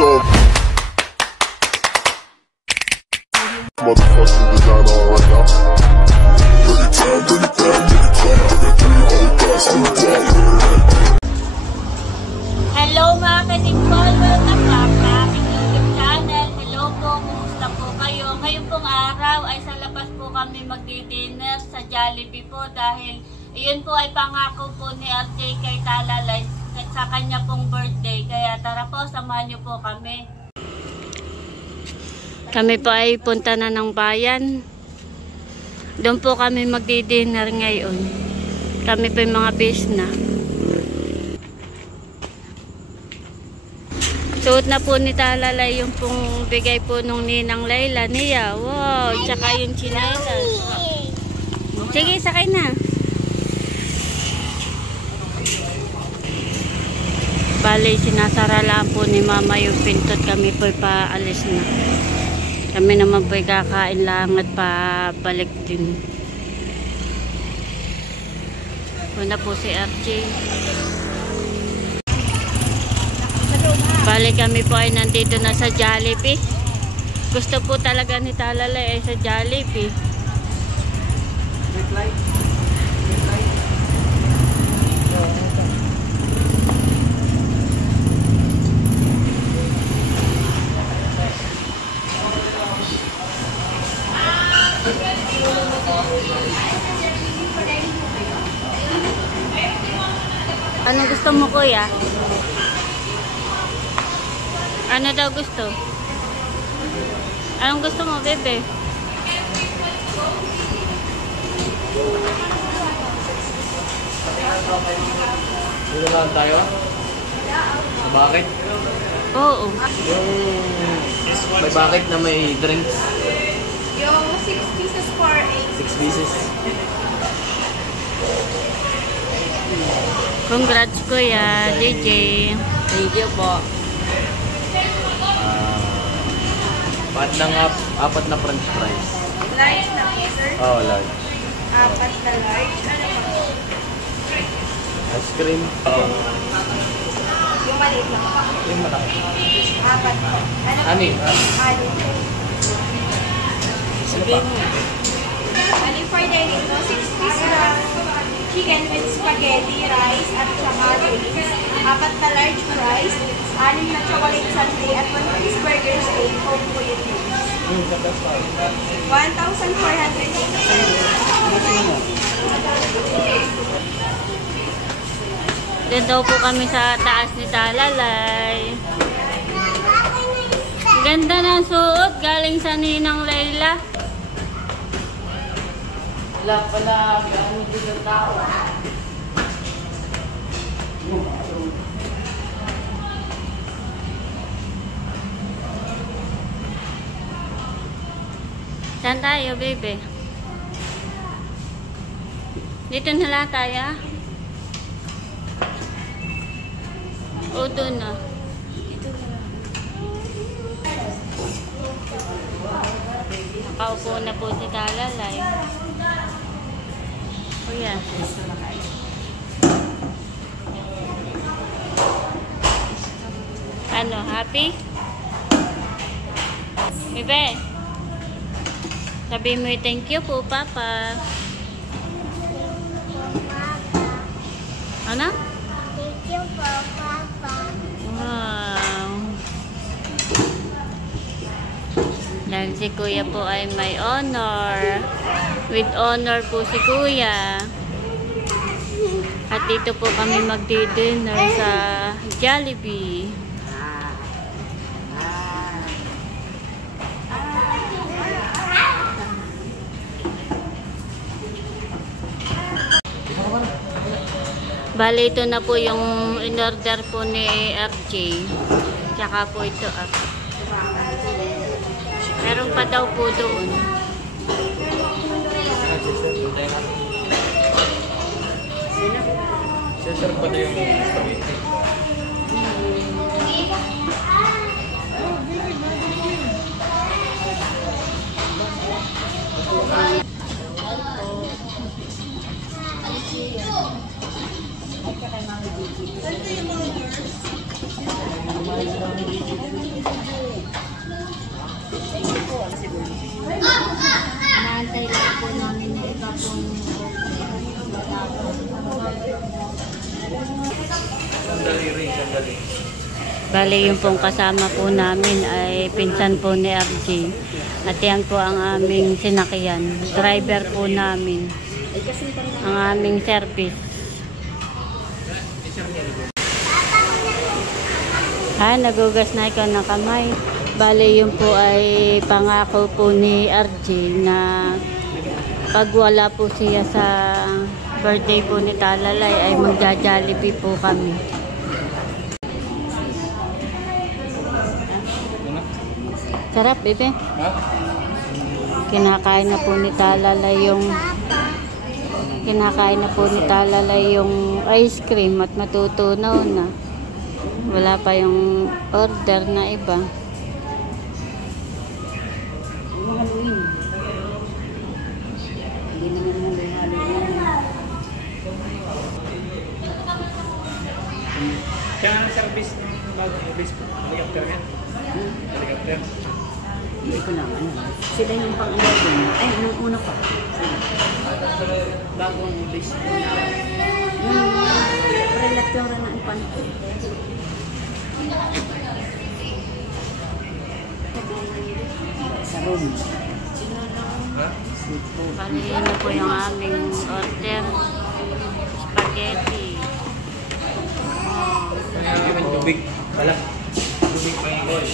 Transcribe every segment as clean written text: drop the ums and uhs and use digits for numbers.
So motherfucking designer right now. Hello mga ka-Timbol! Welcome back sa aking YouTube channel. Hello po, kumusta po kayo? Ngayon pong araw ay sa labas po kami magdi-dinner sa Jollibee po dahil iyon po ay pangako po ni RJ kay Talalay at sa kanya pong birthday. Kaya tara po, samahan niyo po kami. Kami po ay punta na ng bayan. Doon po kami magdi-dinner ngayon. Kami po yung mga bis na. Suot na po ni Talalay yung pong bigay po nung ninang Layla niya. Wow, tsaka yung chinelas. Sige, sakay na. Bale, sinasara lang po ni mama yung pintot. Kami po paalis na. Kami naman po kakain lang at pabalik din. Una po si RJ. Balik kami po ay nandito na sa Jollibee. Gusto po talaga ni Talalay ay sa Jollibee. Ano gusto mo, kuya? Ano daw gusto? Anong gusto mo, bebe? Dito lang tayo? Sa bucket? Oo. Yung may bucket na may drinks. Yung 6 pieces for 8. 6 pieces. Congrats, kuya. JJ. Thank you po. Apat na french fries. Large na po, sir. Oh, large. Apat na large. Ano pa? Ice cream. Yung maliit lang. Yung malaki. Apat po. Ano? Ani? Ani. Sabihin mo. Ani for dining po, 6 pieces na chicken with spaghetti, rice, at saka drinks. Apat na large fries. 6 na chocolate sundae at 1 piece burger steak. Home po yun. 1,480. Doon daw po kami sa taas ni Talalay. Ganda ng suot. Galing sa ninang Layla. Wala pala. Ang dito ng tao. Saan tayo, bebe? Dito na lang tayo. O, doon na. Nakaupo na po si Talalay. O, yan. Ano, happy? Bebe? Sabi mo thank you po, Papa. Ano? Thank you po, Papa. Wow. Dahil si Kuya po ay may honor. With honor po si Kuya. At dito po kami magdi-dinner sa Jollibee. Bali, ito na po yung in-order po ni RJ. Tsaka po ito. Meron pa daw po doon. Sir, pa na yung spaghetti. Ano yung mga girls? Naantay lang po namin na iba pong Sandali rin, sandali. bali yung pong kasama po namin ay pinsan po ni RJ. At yan po ang aming sinakyan. Driver po namin. Ang aming service. Nagugas na ikaw ng kamay. Bali yun po ay pangako po ni RJ na pag wala po siya sa birthday po ni Talalay ay magja-Jollibee po kami. Sarap, bebe. Ha? Kinakain na po ni Talalay yung ice cream at matutunaw na. Wala pa yung order na iba. Kaya ang service ng bagong service po. Helicopter yan. Helicopter. Hindi ko lang, sila yung pang-ano din. Ay, nung una pa. Bagong base na. Relator na ang panto. Sa room. Ha? Bali na po yung aming order. Spaghetti. Hindi man tubig. Wala. Tubig pa yung boy.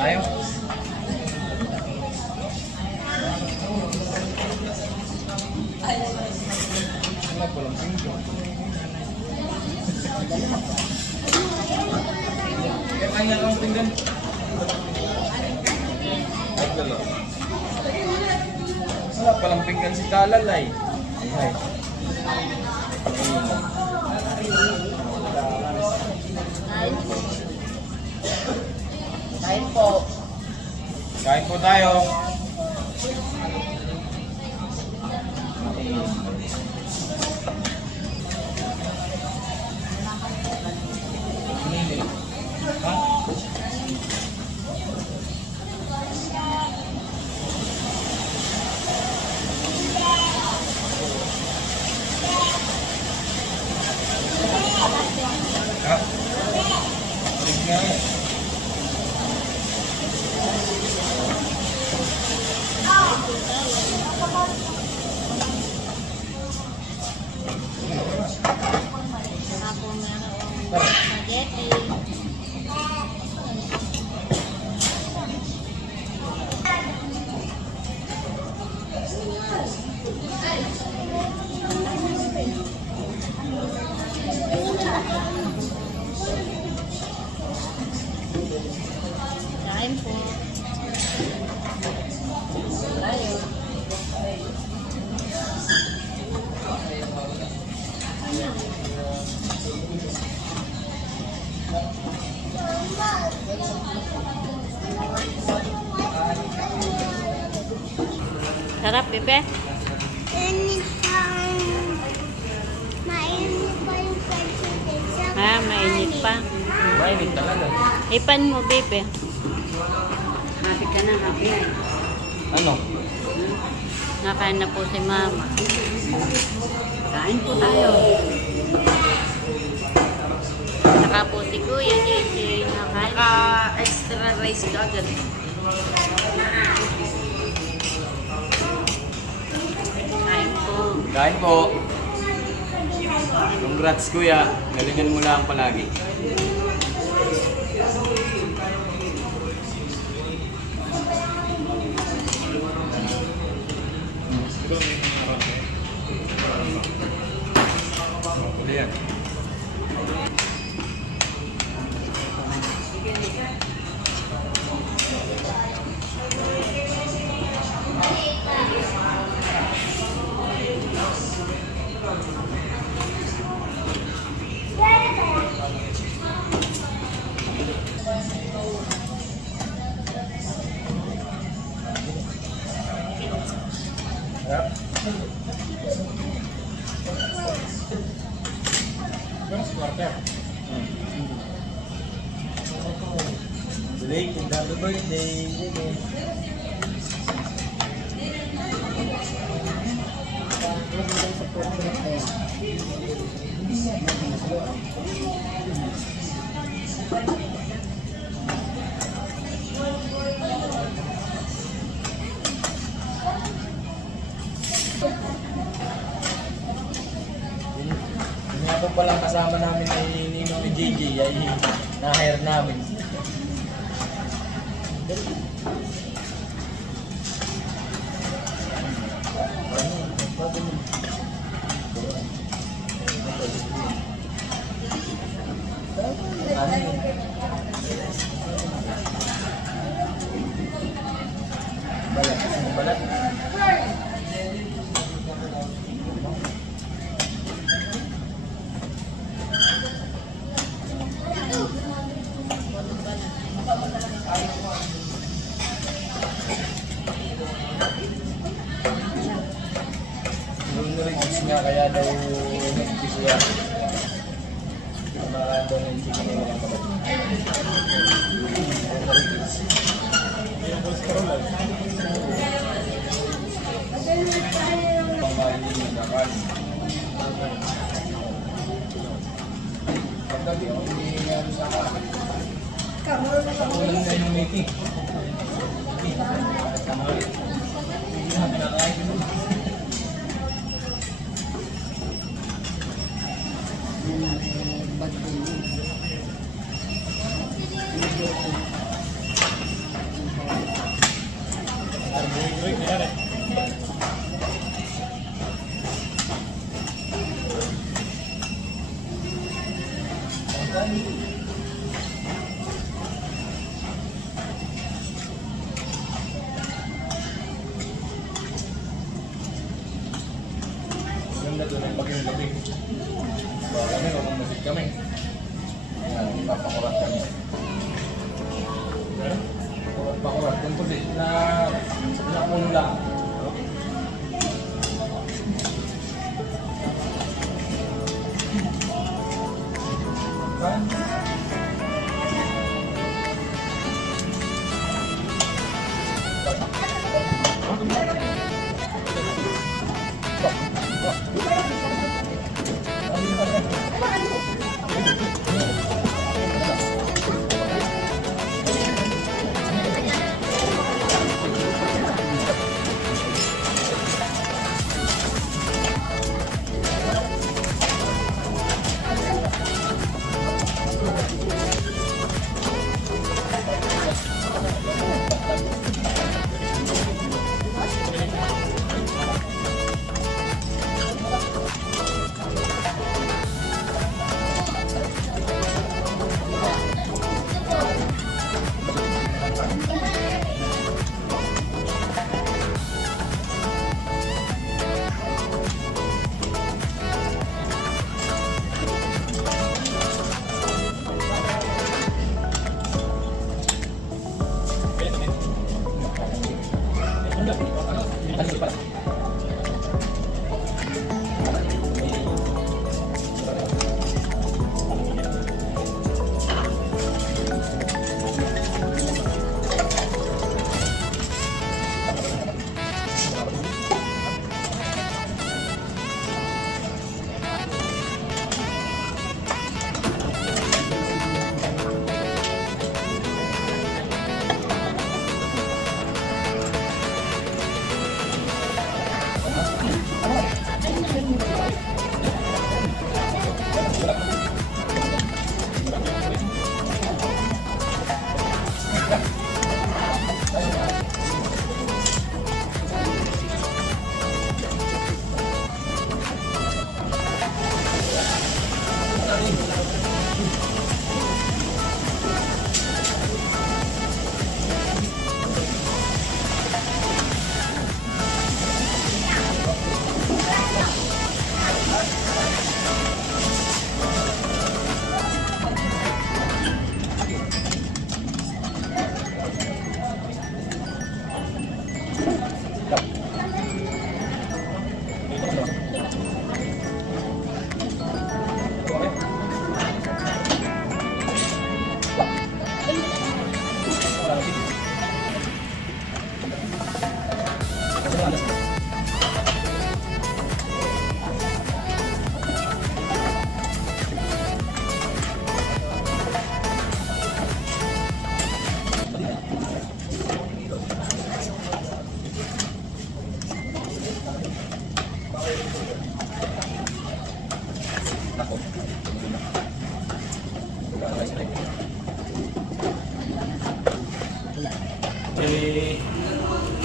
Tayo. Kaya kang pinggan. Wala palang pinggan si Talalay. Ay. Kain po. Kain po tayo. Kain po. Tayo. Sarap, bebe. Mainit pa yung president. Mainit pa. Mainit talaga. Ipan mo, bebe. Happy ka na, happy ay. Ano? Nakain na po si Mama. Kain po tayo. Saka po si Kuya JJ. Nakain. Naka-extra rice ka agad. Kain po. Kain po. Congrats kuya. Galingan mo lang palagi. Yan. Belated happy birthday. Yung po palang kasama namin ay Ninong ni JJ ay na-hire namin. Balat. Nurigis nga kaya daw nagpis siya. Mga daw ng chicken na lang kapag. Paggabi ako hindi nga sa akin. Kamulang na yung meeting. Ganda doon ang baging-baging. Baka kami, mamasig kami. Ayan, papakurat kami. Pakurat. Composite na puno lang.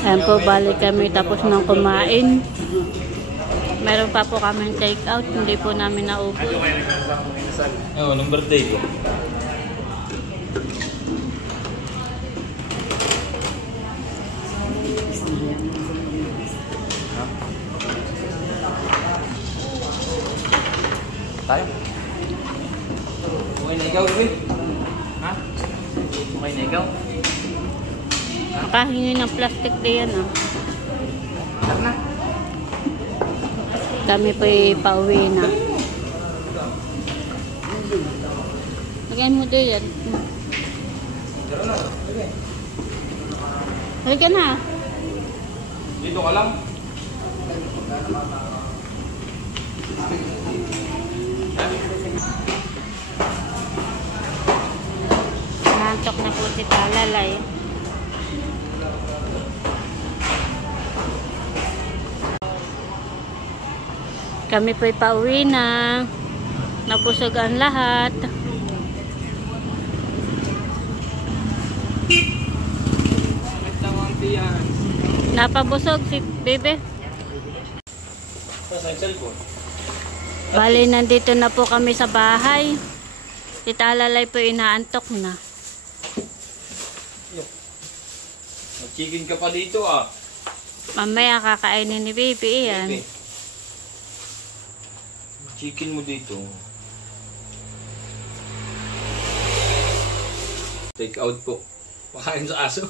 Ayan po, balik kami tapos ng kumain. Meron pa po kaming take out, hindi po namin naubos. Oo, nung birthday ko. Tayo? Okay na ikaw, Will? Ha? Okay na ikaw? Nakahingi ng plastic din yan, ah. Tara na. Kami po pauwi na. Lagyan mo doon yan. Tara na. Okay. Halika na. Dito ka lang. Nantok na po si Talalay. Kami po'y pauwi na. Nabusog ang lahat. Napabusog si Bebe. Saan cellphone? Bali, nandito na po kami sa bahay. Si Talalay po inaantok na. Mag-chicken ka pa dito ah. Mamaya kakainin ni Baby yan. Okay. Chicken mo dito. Take out po. Pakain sa aso.